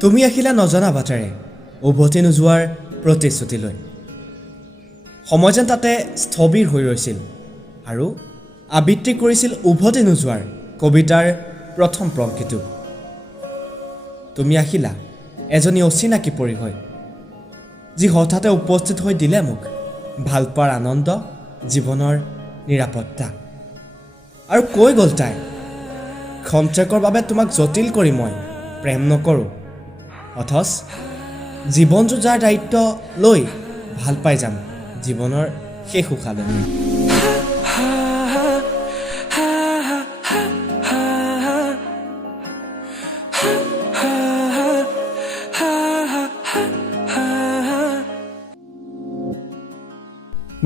তুমি আহিলা নজনা বাটেৰে উভতি নোযোৱাৰ প্ৰতিশ্ৰুতি লৈ সময় যেন তাতে স্থবিৰ হৈ ৰৈছিল আৰু আবৃত্তি কৰিছিল উভতি নোযোৱাৰ কবিতাৰ প্ৰথম পংক্তিটো তুমি আহিলা এজনী অচিনাকি পৰী হৈ যি হঠাতে উপস্থিত হৈ দিলে মোক ভাল পোৱাৰ আনন্দ জীৱনৰ নিৰাপত্তা আৰু কৈ গ'ল তাই ক্ষন্তেকৰ বাবে তোমাক জটিল কৰি মই প্ৰেম নকৰোঁ অথচ জীৱন যুঁজাৰ দায়িত্ব লৈ ভাল পাই যাম জীৱনৰ শেষ উশাহলৈ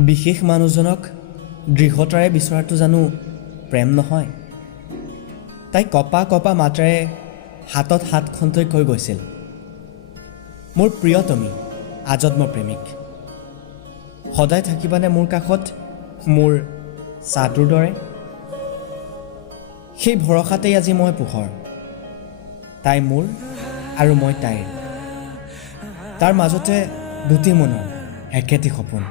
বিশেষ মানুহজনক দৃঢ়তাৰে বিচৰাটো জানো প্ৰেম নহয় তাই কপা কপা মাতেৰে হাতত হাতখন থৈ কৈ গৈছিল মোৰ প্ৰিয়তমী আজন্ম প্ৰেমিক সদায় থাকিবানে মোৰ কাষত মোৰ ছাতুৰ দৰে সেই ভৰসাতেই আজি মই পোহৰ তাই মোৰ আৰু মই তাইৰ তাৰ মাজতে দুটি মনৰ একেটি সপোন